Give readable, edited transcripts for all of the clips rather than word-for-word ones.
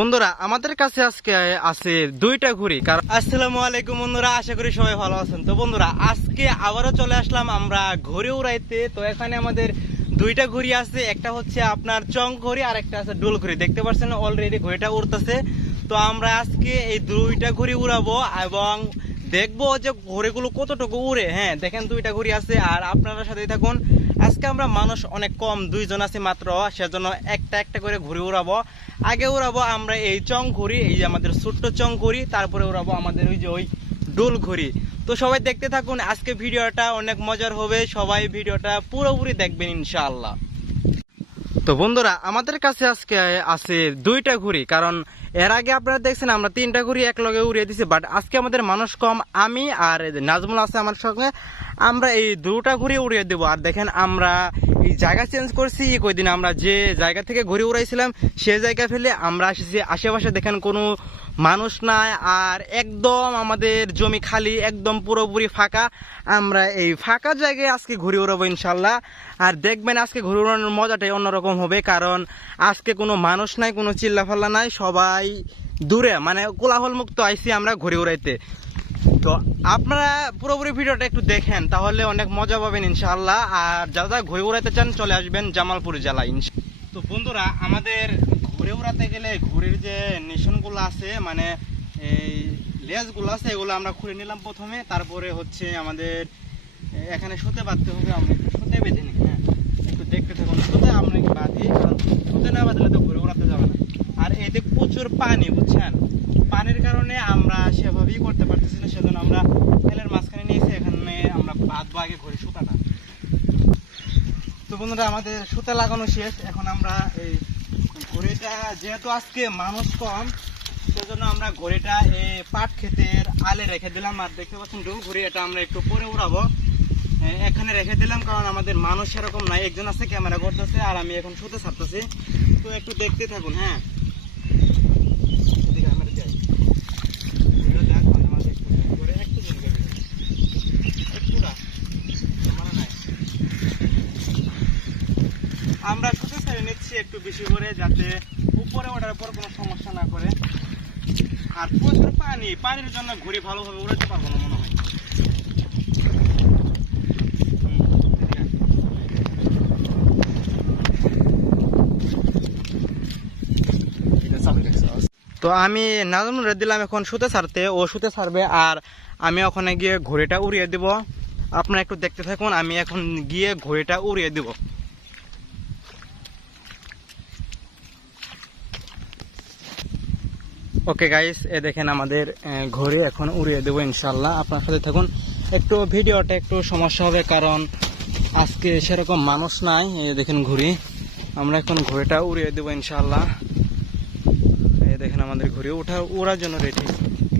বন্ধুরা আমাদের কাছে আজকে আছে দুইটা ঘুড়ি। কারণ আসসালামু আলাইকুম বন্ধুরা, আশা করি সবাই ভালো আছেন। তো বন্ধুরা আজকে আবারও চলে আসলাম আমরা ঘুড়ি উড়াইতে। তো এখানে আমাদের দুইটা ঘুড়ি আছে, একটা হচ্ছে আপনার চং ঘুড়ি আর একটা আছে ডোল ঘুড়ি। দেখতে পাচ্ছেন অলরেডি ঘুড়িটা উড়তেছে। তো আমরা আজকে এই দুইটা ঘুড়ি উড়াবো এবং দেখবো যে ঘুড়িগুলো কতটুকু উড়ে। হ্যাঁ দেখেন দুইটা ঘুড়ি আছে আর আপনারা সাথেই থাকুন। আজকে আমরা মানুষ অনেক কম, দুইজন আছি মাত্র, সেজন্য একটা একটা করে ঘুড়ি উড়াবো। আগে উড়াবো আমরা এই চং ঘুড়ি, এই যে আমাদের ছোট্ট চং ঘুড়ি, তারপরে উড়াবো আমাদের ওই যে ওই ডোল ঘুড়ি। তো সবাই দেখতে থাকুন, আজকে ভিডিওটা অনেক মজার হবে, সবাই ভিডিওটা পুরোপুরি দেখবেন ইনশাআল্লাহ। তো বন্ধুরা আমাদের কাছে আজকে আছে দুইটা ঘুড়ি। কারণ এর আগে আপনারা দেখছেন আমরা তিনটা ঘুড়ি এক লগে উড়িয়ে দিছি, বাট আজকে আমাদের মানুষ কম, আমি আর নাজমুল আছে আমার সঙ্গে, আমরা এই দুটা ঘুড়ি উড়িয়ে দেবো। আর দেখেন আমরা এই জায়গা চেঞ্জ করছি কয়দিন, আমরা যে জায়গা থেকে ঘুড়ি উড়াইছিলাম সে জায়গা ফেলে আমরা আসছি আশেপাশে, দেখেন কোনো মানুষ নাই আর একদম আমাদের জমি খালি, একদম পুরোপুরি ফাঁকা। আমরা এই ফাঁকা জায়গায় আজকে ঘুড়ি উড়াবো ইনশাল্লাহ। আর দেখবেন আজকে ঘুড়ি উড়ানোর মজাটাই অন্যরকম হবে, কারণ আজকে কোনো মানুষ নাই, কোনো চিল্লাফাল্লা নাই, সবাই দূরে মানে কোলাহল মুক্ত আইছি আমরা ঘুড়ি উড়াইতে। তো আপনারা পুরোপুরি ভিডিওটা একটু দেখেন, তাহলে অনেক মজা পাবেন ইনশাআল্লাহ। আর যারা ঘুড়ি উড়াইতে চান চলে আসবেন জামালপুর জেলায়। তো বন্ধুরা আমাদের ঘুড়ি উড়াতে গেলে ঘুড়ির যে নিশানগুলো আছে, মানে এই লেজগুলো আছে, এগুলো আমরা খুলে নিলাম প্রথমে। তারপরে হচ্ছে আমাদের এখানে সুতে বাঁধতে হবে, আমরা একটু সুতে বেঁধে নিই। হ্যাঁ একটু দেখতে থাকুন, সুতে আমরা বাঁধি, কারণ সুতে না বাঁধলে তো ঘুড়ি উড়াতে যাবে না। আর এদিকে প্রচুর পানি, বুঝছেন, পানির কারণে আমরা সেভাবেই করতে পারতেছি না, সেজন্য আমরা তেলের মাঝখানে নিয়েছি, এখানে আমরা বাঁধবো আগে ঘুড়ি সুতাটা। তো বন্ধুরা আমাদের সুতা লাগানো শেষ, এখন আমরা এই ঘুড়িটা, যেহেতু আজকে মানুষ কম সেজন্য আমরা ঘুড়িটা এই পাট ক্ষেতের আলে রেখে দিলাম। আর দেখতে পাচ্ছেন ডোল ঘুড়ি, এটা আমরা একটু পরে উড়াবো, এখানে রেখে দিলাম, কারণ আমাদের মানুষ সেরকম নাই, একজন আছে ক্যামেরা করতেছে আর আমি এখন সুতে ছাড়তেছি। তো একটু দেখতে থাকুন। হ্যাঁ আমরা সুতে ছেড়ে নিচ্ছি একটু বেশি করে, যাতে উপরে ওঠার পর কোনো সমস্যা না করে। আর প্রচুর পানি, পানির জন্য ঘুড়ি ভালোভাবে উড়াতে পারবো না মনে হয়। তো আমি নাজমুল দিলাম এখন সুতে ছাড়তে, ও সুতে ছাড়বে আর আমি ওখানে গিয়ে ঘুড়িটা উড়িয়ে দিব। আপনারা একটু দেখতে থাকুন, আমি এখন গিয়ে ঘুড়িটা উড়িয়ে দিব। ওকে গাইস, এ দেখেন আমাদের ঘুড়ি এখন উড়িয়ে দেবো ইনশাল্লাহ। আপনার সাথে থাকুন, একটু ভিডিওটা একটু সমস্যা হবে কারণ আজকে সেরকম মানুষ নাই। এই দেখেন ঘুড়ি, আমরা এখন ঘুড়িটা উড়িয়ে দেবো ইনশাল্লাহ। এই দেখেন আমাদের ঘুড়ি উড়ার জন্য রেডি।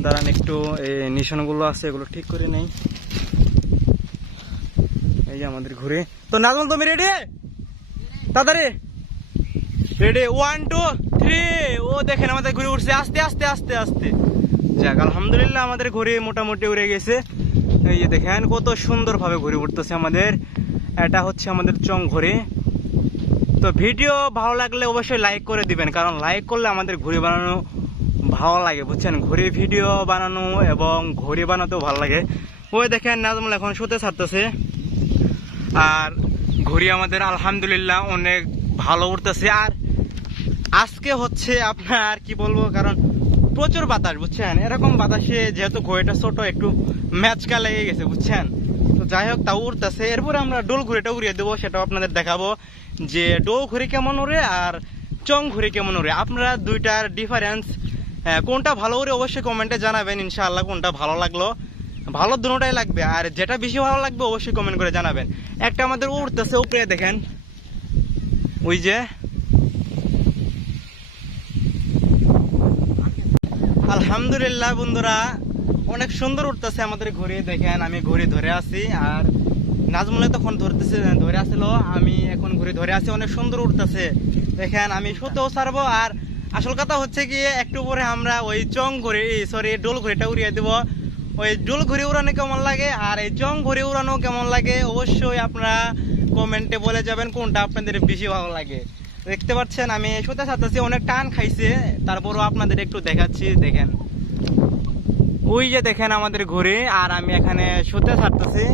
দাঁড়ান একটু এই নিশানগুলো আছে এগুলো ঠিক করে নেই। এই যে আমাদের ঘুড়ি। তো নাজমুল তুমি রেডি? তাড়াতাড়ি রেডি, 1 2 3। ও দেখেন আমাদের ঘুড়ি উঠছে আস্তে আস্তে আস্তে আস্তে। যাক আলহামদুলিল্লাহ আমাদের ঘুড়ি মোটামুটি উড়ে গেছে। এই যে দেখেন কত সুন্দর ভাবে ঘুড়ি উঠতেছে আমাদের, এটা হচ্ছে আমাদের চং ঘুড়ি। তো ভিডিও ভালো লাগলে অবশ্যই লাইক করে দিবেন, কারণ লাইক করলে আমাদের ঘুড়ি বানানো ভালো লাগে, বুঝছেন, ঘুড়ি ভিডিও বানানো এবং ঘুড়ি বানাতেও ভালো লাগে। ওই দেখেন নাজমুল এখন শুতে ছাড়তেছে আর ঘুড়ি আমাদের আলহামদুলিল্লাহ অনেক ভালো উঠতেছে। আর আজকে হচ্ছে আপনার কি বলবো, কারণ প্রচুর বাতাস, বুঝছেন, এরকম বাতাসে যেহেতু ঘুড়িটা ছোট একটু ম্যাচকা লেগে গেছে, বুঝছেন। তো যাই হোক তাও উঠতেছে। এরপরে আমরা ডোল ঘুড়িটা উড়িয়ে দেবো, সেটাও আপনাদের দেখাবো যে ডোল ঘুড়ি কেমন উড়ে আর চং ঘুড়ি কেমন উড়ে। আপনারা দুইটার ডিফারেন্স কোনটা ভালো উড়ে অবশ্যই কমেন্টে জানাবেন ইনশাআল্লাহ। কোনটা ভালো লাগলো, ভালো দুটোটাই লাগবে, আর যেটা বেশি ভালো লাগবে অবশ্যই কমেন্ট করে জানাবেন। একটা আমাদের উঠতেছে উপরে, দেখেন ওই যে, আলহামদুলিল্লাহ বন্ধুরা অনেক সুন্দর উঠতেছে আমাদের ঘুড়ি। দেখেন আমি ঘুড়ি ধরে আছি আর নাজমুলে তখন ধরে আসছিল, আমি এখন ঘুড়ি ধরে আছি, অনেক সুন্দর উঠতেছে। দেখেন আমি সুতেও ছাড়বো। আর আসল কথা হচ্ছে কি, একটু পরে আমরা ওই চং ঘুড়ি ডোল ঘুড়িটা উড়িয়ে দেবো। ওই ডোল ঘুড়ি উড়ানো কেমন লাগে আর এই চং ঘুড়ি উড়ানো কেমন লাগে অবশ্যই আপনারা কমেন্টে বলে যাবেন কোনটা আপনাদের বেশি ভালো লাগে। দেখতে পাচ্ছেন আমি শুতে ছাড়তেছি, অনেক টান খাইছে, তারপরও আপনাদের একটু দেখাচ্ছি। দেখেন ওই যে দেখেন আমাদের ঘুরে, আর আমি এখানে শুতে ছাড়তেছি।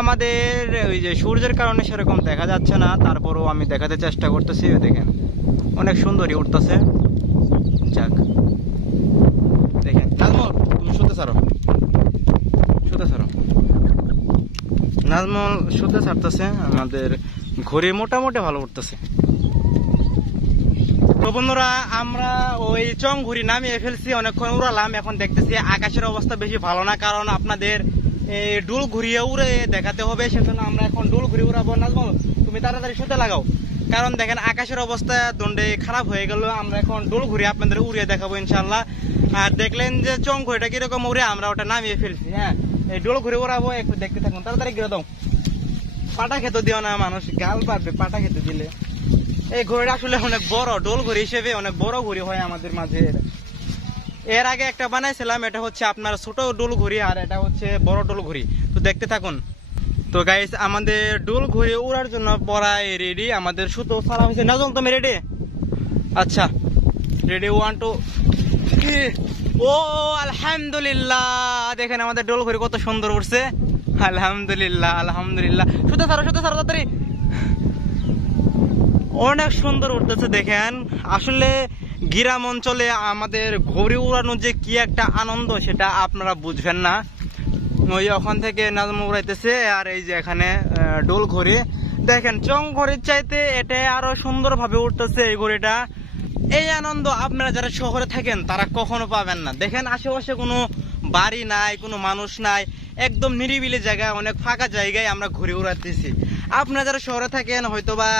আমাদের ওই যে সূর্যের কারণে সেরকম দেখা যাচ্ছে না, তারপরও আমি দেখাতে চেষ্টা করতেছি। দেখেন অনেক সুন্দরই উঠতেছে। যাক দেখেন নাজমল তুমি শুতে ছাড়ো, শুতে ছাড়ো। নাজমল শুতে ছাড়তেছে, আমাদের ঘুরে মোটামুটি ভালো উঠতেছে। তো বন্ধুরা আমরা ওই চং ঘুরি নামিয়ে ফেলছি, অনেকক্ষণ উড়ালাম। এখন দেখতেছি আকাশের অবস্থা বেশি ভালো না, কারণ আপনাদের ডুল ঘুরিয়ে উড়ে দেখাতে হবে, সেজন্য আমরা এখন ডুল ঘুরিয়ে উড়াবো। নাজমল তুমি তাড়াতাড়ি শুতে লাগাও, কারণ দেখেন আকাশের অবস্থা দণ্ডে খারাপ হয়ে গেল। আমরা এখন ডুল ঘুরিয়ে আপনাদের উড়িয়ে দেখাবো ইনশাল্লাহ। আর দেখলেন যে চং ঘুরিটা কিরকম উড়ে, আমরা ওটা নামিয়ে ফেলছি। হ্যাঁ এই ডুল ঘুরে উড়াবো, একটু দেখতে থাকুন। তাড়াতাড়ি গিয়ে দাও, পাটা খেতে দিও না, মানুষ গাল পাবে পাটা খেতে দিলে। এই ঘড়িটা আসলে অনেক বড়, ডোল ঘড়ি হিসেবে অনেক বড় ঘড়ি হয় আমাদের মাঝে। এর আগে একটা বানাইছিলাম, এটা হচ্ছে আপনার ছোট ডোল ঘড়ি, আর এটা হচ্ছে বড় ডোল ঘড়ি। তো দেখতে থাকুন। তো গাইস আমাদের ডোল ঘড়ি উড়ার জন্য পড়ায় রেডি, আমাদের সুতো ছাড়া হয়েছে। নাজল তুমি রেডি? আচ্ছা রেডি, 1 2 ও আলহামদুলিল্লাহ। দেখেন আমাদের ডোল ঘড়ি কত সুন্দর উঠছে, আলহামদুলিল্লাহ আলহামদুলিল্লাহ। শুতে ছাড়ো তাড়াতাড়ি, অনেক সুন্দর উঠতেছে। দেখেন আসলে গ্রাম অঞ্চলে আমাদের ঘড়ি উড়ানোর যে কি একটা আনন্দ, সেটা আপনারা বুঝবেন না। ওই ওখান থেকে নাজম উড়াইতেছে, আর এই যে এখানে ডোল ঘড়ি দেখেন, চং ঘড়ির চাইতে এটা আরো সুন্দর ভাবে উঠতেছে এই ঘড়িটা। এই আনন্দ আপনারা যারা শহরে থাকেন তারা কখনো পাবেন না। দেখেন আশেপাশে কোনো বাড়ি নাই, কোনো মানুষ নাই, একদম নিরিবিলি জায়গায়, অনেক ফাঁকা জায়গায় আমরা ঘুরে উড়াতেছি। আপনারা যারা শহরে থাকেন হয়তোবা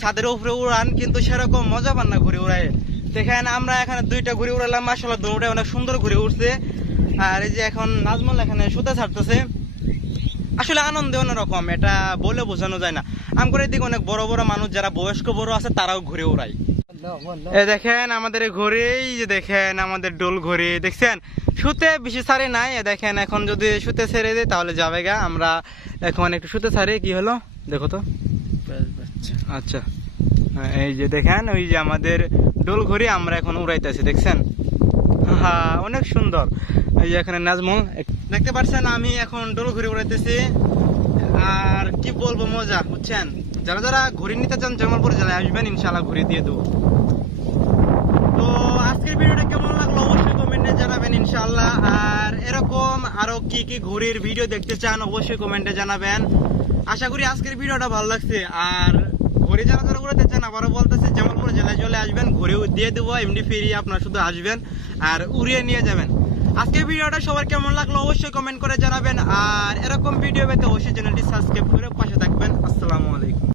ছাদের উপরে উড়ান, কিন্তু সেরকম মজা পান না ঘুরে উড়ায়। দেখেন আমরা এখানে 2টা ঘুরে উড়ালাম, মাশাআল্লাহ দুটোটাই অনেক সুন্দর ঘুরে উঠছে। আর এই যে এখন নাজমল এখানে শুতে ছাড়তেছে। আসলে আনন্দ অন্যরকম, এটা বলে বোঝানো যায় না। আমার এদিকে অনেক বড় বড় মানুষ যারা বয়স্ক বড় আছে তারাও ঘুরে উড়ায়। দেখেন আমাদের ঘড়ি, যে দেখেন আমাদের ডোল ঘড়ি দেখছেন, শুতে বেশি ছাড়ে নাই। দেখেন এখন যদি শুতে ছেড়ে দেয় তাহলে যাবে গা। আমরা এখন একটু শুতে ছাড়ি, কি হলো দেখো তো। আচ্ছা এই যে দেখেন ওই যে আমাদের ডোল ঘড়ি আমরা এখন উড়াইতেছি, দেখছেন হ্যাঁ অনেক সুন্দর। এই যে এখানে নাজমুল দেখতে পাচ্ছেন, আমি এখন ডোল ঘড়ি উড়াইতেছি। আর কি বলবো মজা, বুঝছেন। যারা যারা ঘড়ি নিতে চান জামালপুর জেলায় আসবেন, ইনশাআল্লাহ ঘড়ি দিয়ে দেবো। তো আজকের ভিডিওটা কেমন লাগলো অবশ্যই কমেন্টে জানাবেন ইনশাআল্লাহ। আর এরকম আরো কি কি ঘড়ির ভিডিও দেখতে চান অবশ্যই কমেন্টে জানাবেন। আশা করি আজকের ভিডিওটা ভালো লাগছে। আর ঘড়ি যারা যারা উড়াতে চান আবারও বলতেছে জামালপুর জেলায় চলে আসবেন, ঘড়ি দিয়ে দেবো এমনি ফ্রি, আপনারা শুধু আসবেন আর উড়িয়ে নিয়ে যাবেন। আজকের ভিডিওটা সবার কেমন লাগলো অবশ্যই কমেন্ট করে জানাবেন। আর এরকম ভিডিও পেতে অবশ্যই চ্যানেলটি সাবস্ক্রাইব করে পাশে থাকবেন। আসসালামু আলাইকুম।